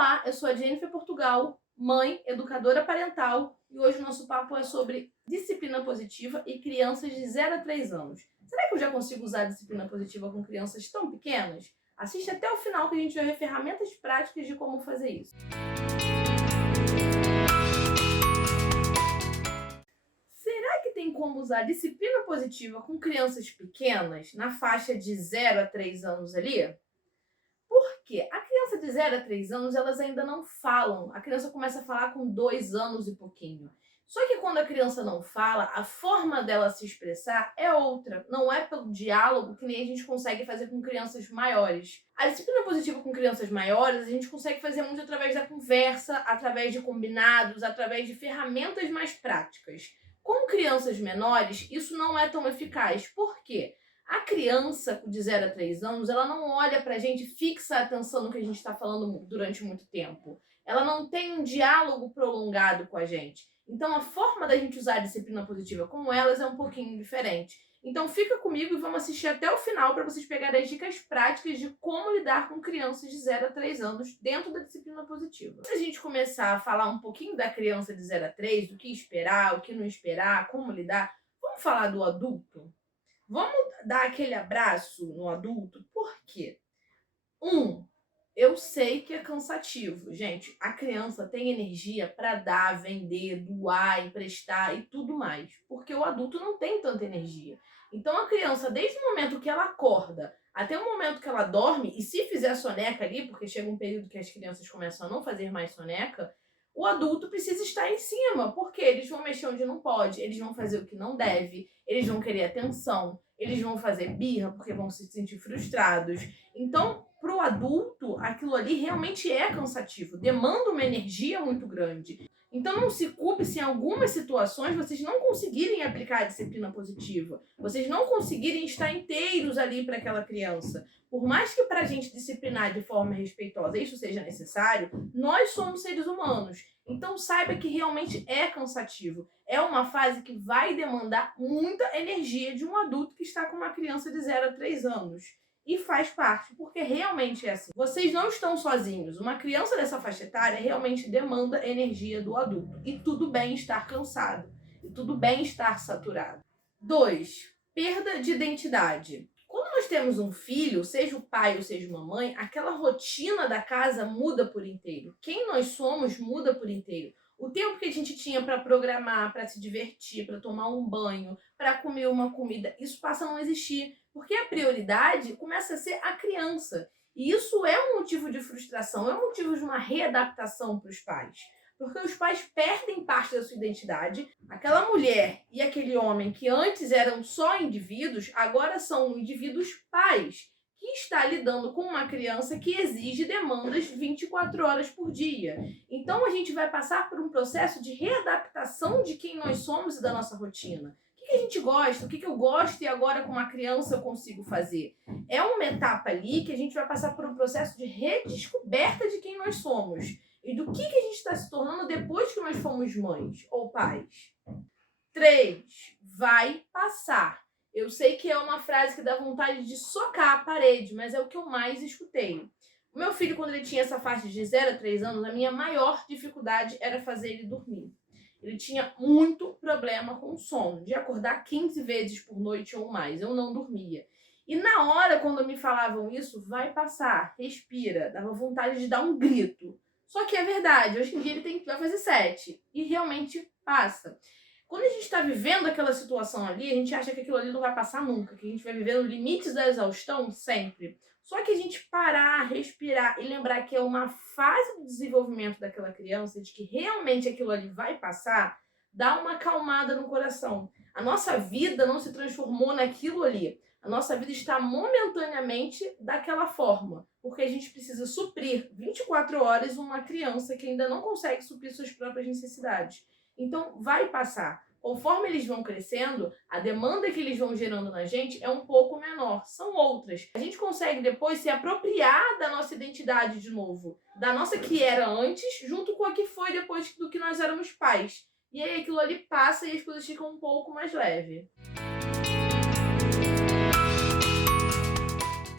Olá, eu sou a Jennifer Portugal, mãe, educadora parental, e hoje o nosso papo é sobre disciplina positiva e crianças de 0 a 3 anos. Será que eu já consigo usar disciplina positiva com crianças tão pequenas? Assiste até o final que a gente vai ver ferramentas práticas de como fazer isso. Será que tem como usar disciplina positiva com crianças pequenas, na faixa de 0 a 3 anos ali? Porque a criança de 0 a 3 anos, elas ainda não falam. A criança começa a falar com 2 anos e pouquinho. Só que quando a criança não fala, a forma dela se expressar é outra. Não é pelo diálogo que nem a gente consegue fazer com crianças maiores. A disciplina positiva com crianças maiores, a gente consegue fazer muito através da conversa, através de combinados, através de ferramentas mais práticas. Com crianças menores, isso não é tão eficaz. Por quê? A criança de 0 a 3 anos, ela não olha pra gente, fixa a atenção no que a gente está falando durante muito tempo. Ela não tem um diálogo prolongado com a gente. Então, a forma da gente usar a disciplina positiva com elas é um pouquinho diferente. Então, fica comigo e vamos assistir até o final para vocês pegarem as dicas práticas de como lidar com crianças de 0 a 3 anos dentro da disciplina positiva. Antes da gente começar a falar um pouquinho da criança de 0 a 3, do que esperar, o que não esperar, como lidar, vamos falar do adulto? Vamos dar aquele abraço no adulto? Por quê? Eu sei que é cansativo. Gente, a criança tem energia para dar, vender, doar, emprestar e tudo mais. Porque o adulto não tem tanta energia. Então a criança, desde o momento que ela acorda até o momento que ela dorme, e se fizer soneca ali, porque chega um período que as crianças começam a não fazer mais soneca, o adulto precisa estar em cima, porque eles vão mexer onde não pode, eles vão fazer o que não deve, eles vão querer atenção, eles vão fazer birra porque vão se sentir frustrados. Então, para o adulto, aquilo ali realmente é cansativo, demanda uma energia muito grande. Então não se culpe se em algumas situações vocês não conseguirem aplicar a disciplina positiva, vocês não conseguirem estar inteiros ali para aquela criança. Por mais que para a gente disciplinar de forma respeitosa isso seja necessário, nós somos seres humanos. Então saiba que realmente é cansativo. É uma fase que vai demandar muita energia de um adulto que está com uma criança de 0 a 3 anos. E faz parte, porque realmente é assim. Vocês não estão sozinhos. Uma criança dessa faixa etária realmente demanda energia do adulto. E tudo bem estar cansado. E tudo bem estar saturado. 2. Perda de identidade. Quando nós temos um filho, seja o pai ou seja uma mãe, aquela rotina da casa muda por inteiro. Quem nós somos muda por inteiro. O tempo que a gente tinha para programar, para se divertir, para tomar um banho, para comer uma comida, isso passa a não existir. Porque a prioridade começa a ser a criança. E isso é um motivo de frustração, é um motivo de uma readaptação para os pais. Porque os pais perdem parte da sua identidade. Aquela mulher e aquele homem que antes eram só indivíduos, agora são indivíduos pais, que está lidando com uma criança que exige demandas 24 horas por dia. Então a gente vai passar por um processo de readaptação de quem nós somos e da nossa rotina. O que a gente gosta, o que eu gosto e agora com uma criança eu consigo fazer. É uma etapa ali que a gente vai passar por um processo de redescoberta de quem nós somos e do que a gente está se tornando depois que nós fomos mães ou pais. 3. Vai passar. Eu sei que é uma frase que dá vontade de socar a parede, mas é o que eu mais escutei. O meu filho, quando ele tinha essa faixa de 0 a 3 anos, a minha maior dificuldade era fazer ele dormir. Ele tinha muito problema com sono, de acordar 15 vezes por noite ou mais. Eu não dormia. E na hora, quando me falavam isso, vai passar, respira, dava vontade de dar um grito. Só que é verdade, hoje em dia ele vai fazer 7 e realmente passa. Quando a gente está vivendo aquela situação ali, a gente acha que aquilo ali não vai passar nunca, que a gente vai viver no limite da exaustão sempre. Só que a gente parar, respirar e lembrar que é uma fase do desenvolvimento daquela criança, de que realmente aquilo ali vai passar, dá uma acalmada no coração. A nossa vida não se transformou naquilo ali. A nossa vida está momentaneamente daquela forma, porque a gente precisa suprir 24 horas uma criança que ainda não consegue suprir suas próprias necessidades. Então, vai passar. Conforme eles vão crescendo, a demanda que eles vão gerando na gente é um pouco menor. São outras. A gente consegue depois se apropriar da nossa identidade de novo. Da nossa que era antes, junto com a que foi depois do que nós éramos pais. E aí aquilo ali passa e as coisas ficam um pouco mais leves.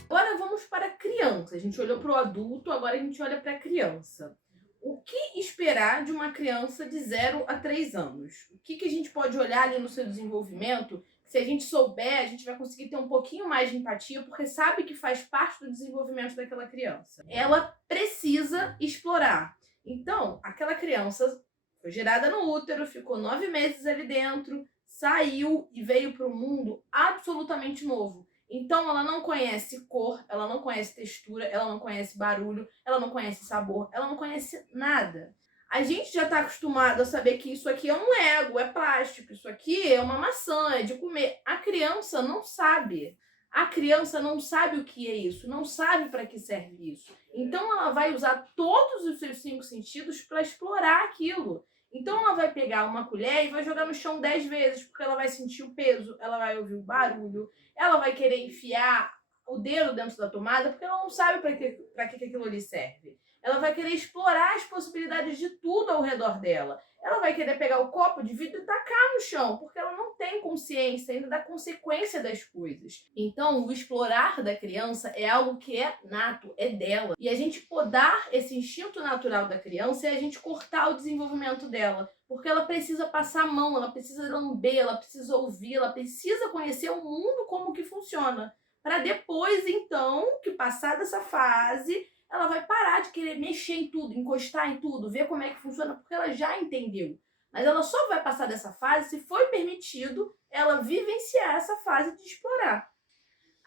Agora vamos para a criança. A gente olhou para o adulto, agora a gente olha para a criança. O que esperar de uma criança de 0 a 3 anos? O que a gente pode olhar ali no seu desenvolvimento? Se a gente souber, a gente vai conseguir ter um pouquinho mais de empatia, porque sabe que faz parte do desenvolvimento daquela criança. Ela precisa explorar. Então, aquela criança foi gerada no útero, ficou 9 meses ali dentro, saiu e veio para um mundo absolutamente novo. Então, ela não conhece cor, ela não conhece textura, ela não conhece barulho, ela não conhece sabor, ela não conhece nada. A gente já está acostumado a saber que isso aqui é um Lego, é plástico, isso aqui é uma maçã, é de comer. A criança não sabe. A criança não sabe o que é isso, não sabe para que serve isso. Então, ela vai usar todos os seus 5 sentidos para explorar aquilo. Então, ela vai pegar uma colher e vai jogar no chão 10 vezes, porque ela vai sentir o peso, ela vai ouvir o barulho, ela vai querer enfiar o dedo dentro da tomada, porque ela não sabe para que aquilo ali serve. Ela vai querer explorar as possibilidades de tudo ao redor dela. Ela vai querer pegar o copo de vidro e tacar no chão, porque ela não tem consciência ainda da consequência das coisas. Então, o explorar da criança é algo que é nato, é dela. E a gente podar esse instinto natural da criança é a gente cortar o desenvolvimento dela. Porque ela precisa passar a mão, ela precisa lamber, ela precisa ouvir, ela precisa conhecer o mundo como que funciona. Para depois, então, que passar dessa fase, ela vai parar de querer mexer em tudo, encostar em tudo, ver como é que funciona, porque ela já entendeu. Mas ela só vai passar dessa fase se foi permitido ela vivenciar essa fase de explorar.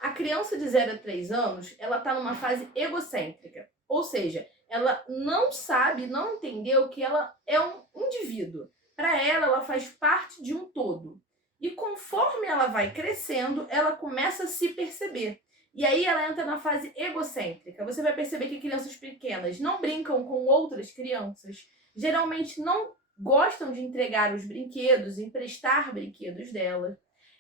A criança de 0 a 3 anos, ela está numa fase egocêntrica. Ou seja, ela não sabe, não entendeu que ela é um indivíduo. Para ela faz parte de um todo. E conforme ela vai crescendo, ela começa a se perceber. E aí ela entra na fase egocêntrica. Você vai perceber que crianças pequenas não brincam com outras crianças, geralmente não gostam de entregar os brinquedos, emprestar brinquedos dela.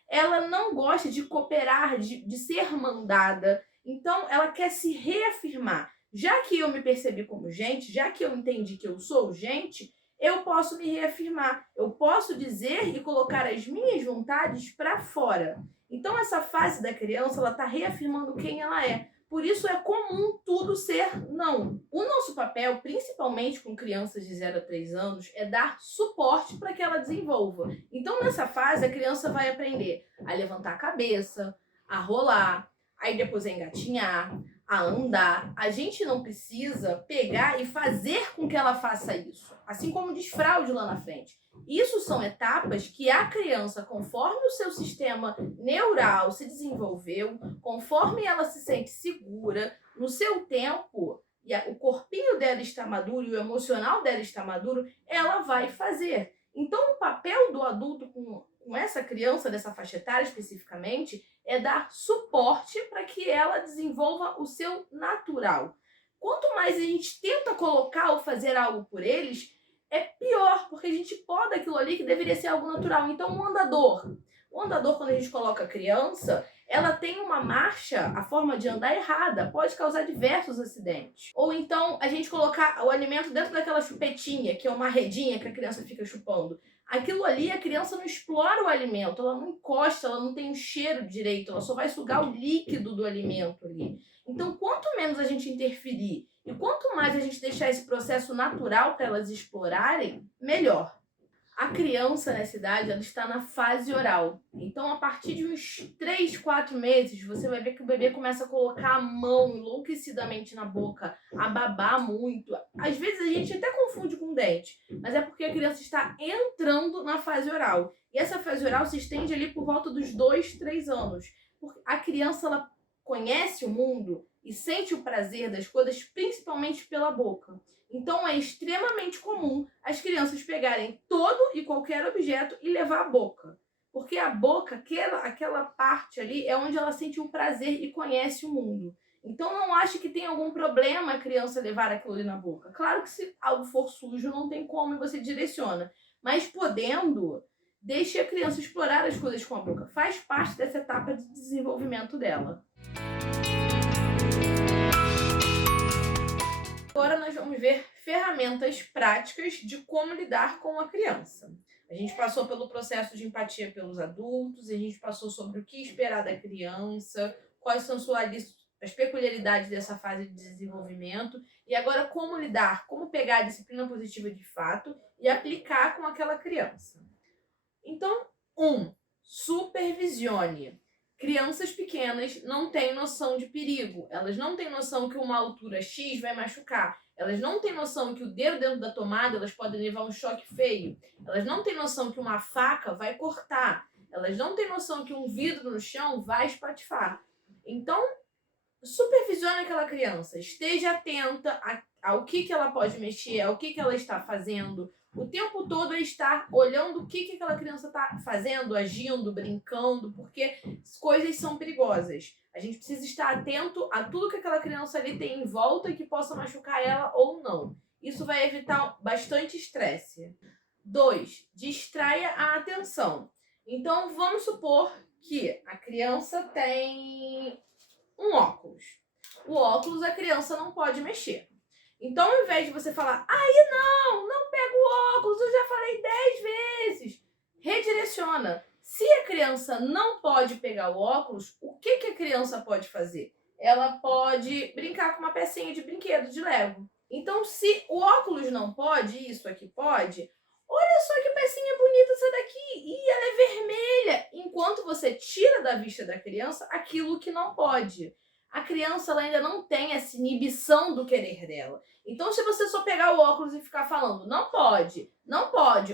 Ela não gosta de cooperar, de ser mandada. Então, ela quer se reafirmar. Já que eu me percebi como gente, já que eu entendi que eu sou gente, eu posso me reafirmar. Eu posso dizer e colocar as minhas vontades para fora. Então, essa fase da criança, ela está reafirmando quem ela é. Por isso é comum tudo ser não. O nosso papel, principalmente com crianças de 0 a 3 anos, é dar suporte para que ela desenvolva. Então, nessa fase, a criança vai aprender a levantar a cabeça, a rolar, aí depois a engatinhar, a andar. A gente não precisa pegar e fazer com que ela faça isso. Assim como o desfraude lá na frente. Isso são etapas que a criança, conforme o seu sistema neural se desenvolveu, conforme ela se sente segura, no seu tempo, e o corpinho dela está maduro e o emocional dela está maduro, ela vai fazer. Então, o papel do adulto com essa criança dessa faixa etária especificamente é dar suporte para que ela desenvolva o seu natural. Quanto mais a gente tenta colocar ou fazer algo por eles, é pior, porque a gente poda aquilo ali que deveria ser algo natural. Então, o andador, quando a gente coloca a criança, ela tem uma marcha, a forma de andar errada, pode causar diversos acidentes. Ou então, a gente colocar o alimento dentro daquela chupetinha, que é uma redinha que a criança fica chupando. Aquilo ali, a criança não explora o alimento, ela não encosta, ela não tem o cheiro direito, ela só vai sugar o líquido do alimento ali. Então, quanto menos a gente interferir e quanto mais a gente deixar esse processo natural para elas explorarem, melhor. A criança nessa idade, ela está na fase oral. Então, a partir de uns 3, 4 meses, você vai ver que o bebê começa a colocar a mão enlouquecidamente na boca, a babar muito. Às vezes a gente até confunde com dente, mas é porque a criança está entrando na fase oral. E essa fase oral se estende ali por volta dos 2, 3 anos. Porque a criança, ela conhece o mundo e sente o prazer das coisas principalmente pela boca. Então, é extremamente comum as crianças pegarem todo e qualquer objeto e levar à boca. Porque a boca, aquela parte ali, é onde ela sente o prazer e conhece o mundo. Então, não ache que tem algum problema a criança levar aquilo ali na boca. Claro que se algo for sujo, não tem como e você direciona. Mas podendo, deixe a criança explorar as coisas com a boca. Faz parte dessa etapa de desenvolvimento dela. Agora nós vamos ver ferramentas práticas de como lidar com a criança. A gente passou pelo processo de empatia pelos adultos, a gente passou sobre o que esperar da criança, quais são suas as peculiaridades dessa fase de desenvolvimento e agora como lidar, como pegar a disciplina positiva de fato e aplicar com aquela criança. Então, supervisione. Crianças pequenas não têm noção de perigo. Elas não têm noção que uma altura X vai machucar. Elas não têm noção que o dedo dentro da tomada elas podem levar um choque feio. Elas não têm noção que uma faca vai cortar. Elas não têm noção que um vidro no chão vai espatifar. Então, supervisione aquela criança. Esteja atenta ao que ela pode mexer, ao que ela está fazendo. O tempo todo é estar olhando o que aquela criança está fazendo, agindo, brincando, porque coisas são perigosas. A gente precisa estar atento a tudo que aquela criança ali tem em volta e que possa machucar ela ou não. Isso vai evitar bastante estresse. 2. Distraia a atenção. Então, vamos supor que a criança tem um óculos. O óculos a criança não pode mexer. Então, ao invés de você falar, não pega o óculos, eu já falei 10 vezes. Redireciona. Se a criança não pode pegar o óculos, o que a criança pode fazer? Ela pode brincar com uma pecinha de brinquedo de Lego. Então, se o óculos não pode, isso aqui pode, olha só que pecinha bonita essa daqui. E ela é vermelha. Enquanto você tira da vista da criança aquilo que não pode. A criança ela ainda não tem essa inibição do querer dela. Então, se você só pegar o óculos e ficar falando, não pode,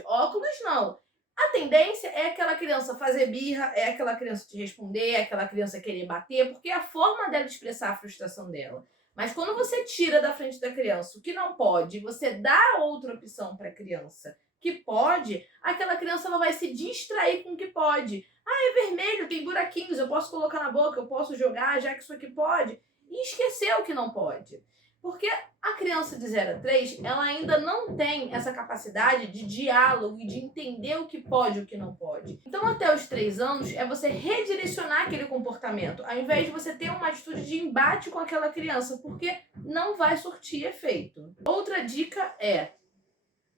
óculos não. A tendência é aquela criança fazer birra, é aquela criança te responder, é aquela criança querer bater, porque é a forma dela expressar a frustração dela. Mas quando você tira da frente da criança o que não pode, você dá outra opção para a criança que pode, aquela criança ela vai se distrair com o que pode. É vermelho, tem buraquinhos, eu posso colocar na boca, eu posso jogar, já que isso aqui pode. E esquecer o que não pode. Porque a criança de 0 a 3, ela ainda não tem essa capacidade de diálogo e de entender o que pode e o que não pode. Então, até os 3 anos, é você redirecionar aquele comportamento, ao invés de você ter uma atitude de embate com aquela criança, porque não vai surtir efeito. Outra dica é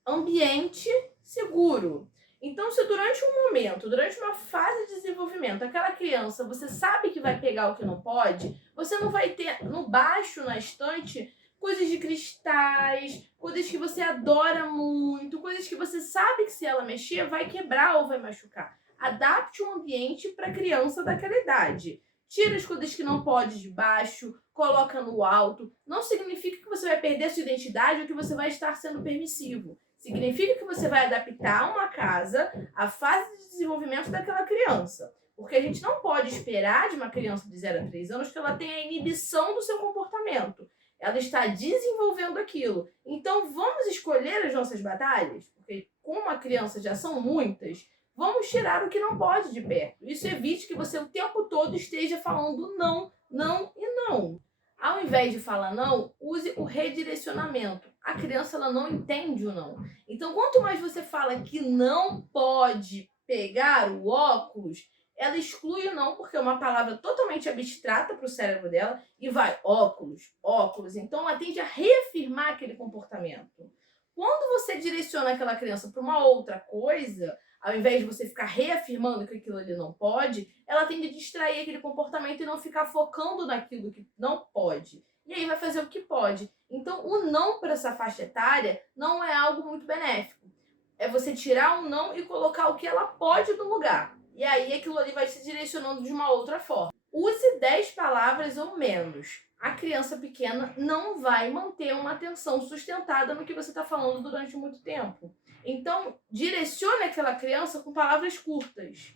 ambiente seguro. Então, se durante um momento, durante uma fase de desenvolvimento, aquela criança, você sabe que vai pegar o que não pode, você não vai ter no baixo, na estante, coisas de cristais, coisas que você adora muito, coisas que você sabe que se ela mexer vai quebrar ou vai machucar. Adapte o ambiente para a criança daquela idade. Tira as coisas que não pode de baixo, coloca no alto. Não significa que você vai perder sua identidade ou que você vai estar sendo permissivo. Significa que você vai adaptar uma casa à fase de desenvolvimento daquela criança. Porque a gente não pode esperar de uma criança de 0 a 3 anos que ela tenha a inibição do seu comportamento. Ela está desenvolvendo aquilo. Então, vamos escolher as nossas batalhas? Porque como a criança já são muitas, vamos tirar o que não pode de perto. Isso evite que você o tempo todo esteja falando não, não e não. Ao invés de falar não, use o redirecionamento. A criança ela não entende o não. Então, quanto mais você fala que não pode pegar o óculos, ela exclui o não, porque é uma palavra totalmente abstrata para o cérebro dela, e vai óculos, óculos. Então, ela tende a reafirmar aquele comportamento. Quando você direciona aquela criança para uma outra coisa, ao invés de você ficar reafirmando que aquilo ali não pode, ela tende a distrair aquele comportamento e não ficar focando naquilo que não pode. E aí vai fazer o que pode. Então, o não para essa faixa etária não é algo muito benéfico. É você tirar o não e colocar o que ela pode no lugar. E aí aquilo ali vai se direcionando de uma outra forma. Use 10 palavras ou menos. A criança pequena não vai manter uma atenção sustentada no que você está falando durante muito tempo. Então, direcione aquela criança com palavras curtas.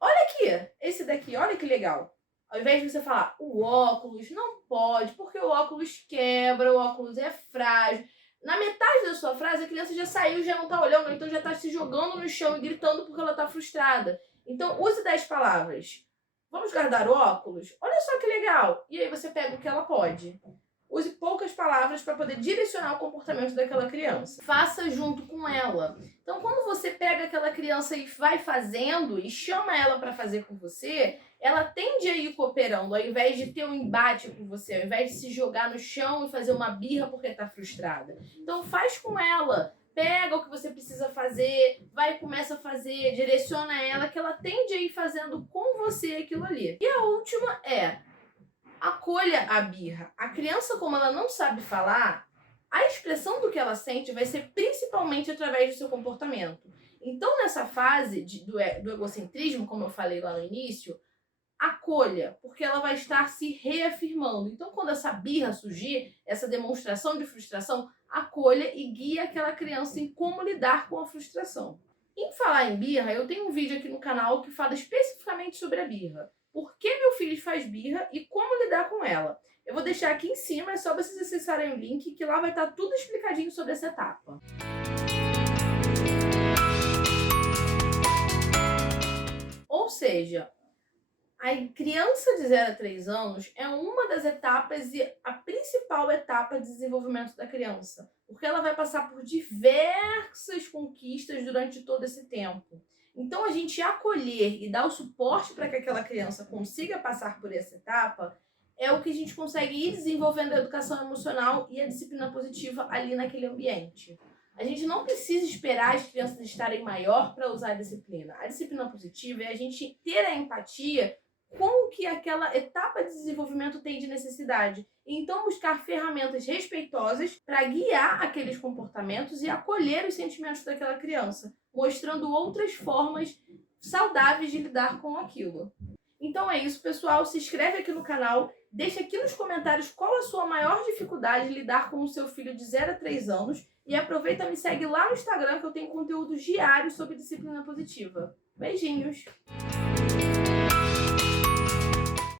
Olha aqui, esse daqui, olha que legal. Ao invés de você falar, o óculos não pode, porque o óculos quebra, o óculos é frágil. Na metade da sua frase, a criança já saiu, já não está olhando, então já está se jogando no chão e gritando porque ela está frustrada. Então, use 10 palavras. Vamos guardar o óculos? Olha só que legal. E aí você pega o que ela pode. Use poucas palavras para poder direcionar o comportamento daquela criança. Faça junto com ela. Então, quando você pega aquela criança e vai fazendo e chama ela para fazer com você, ela tende a ir cooperando, ao invés de ter um embate com você, ao invés de se jogar no chão e fazer uma birra porque está frustrada. Então, faz com ela. Pega o que você precisa fazer, vai e começa a fazer, direciona ela, que ela tende a ir fazendo com você aquilo ali. E a última é Acolha a birra. A criança, como ela não sabe falar, a expressão do que ela sente vai ser principalmente através do seu comportamento. Então, nessa fase do egocentrismo, como eu falei lá no início, acolha, porque ela vai estar se reafirmando. Então, quando essa birra surgir, essa demonstração de frustração, acolha e guia aquela criança em como lidar com a frustração. Em falar em birra, eu tenho um vídeo aqui no canal que fala especificamente sobre a birra. Por que meu filho faz birra e como lidar com ela. Eu vou deixar aqui em cima, é só vocês acessarem o link, que lá vai estar tudo explicadinho sobre essa etapa. Ou seja, a criança de 0 a 3 anos é uma das etapas e a principal etapa de desenvolvimento da criança, porque ela vai passar por diversas conquistas durante todo esse tempo. Então, a gente acolher e dar o suporte para que aquela criança consiga passar por essa etapa é o que a gente consegue ir desenvolvendo a educação emocional e a disciplina positiva ali naquele ambiente. A gente não precisa esperar as crianças estarem maior para usar a disciplina. A disciplina positiva é a gente ter a empatia com o que aquela etapa de desenvolvimento tem de necessidade. E então buscar ferramentas respeitosas para guiar aqueles comportamentos e acolher os sentimentos daquela criança, mostrando outras formas saudáveis de lidar com aquilo. Então é isso, pessoal. Se inscreve aqui no canal, deixa aqui nos comentários qual a sua maior dificuldade de lidar com o seu filho de 0 a 3 anos e aproveita e me segue lá no Instagram, que eu tenho conteúdos diários sobre disciplina positiva. Beijinhos!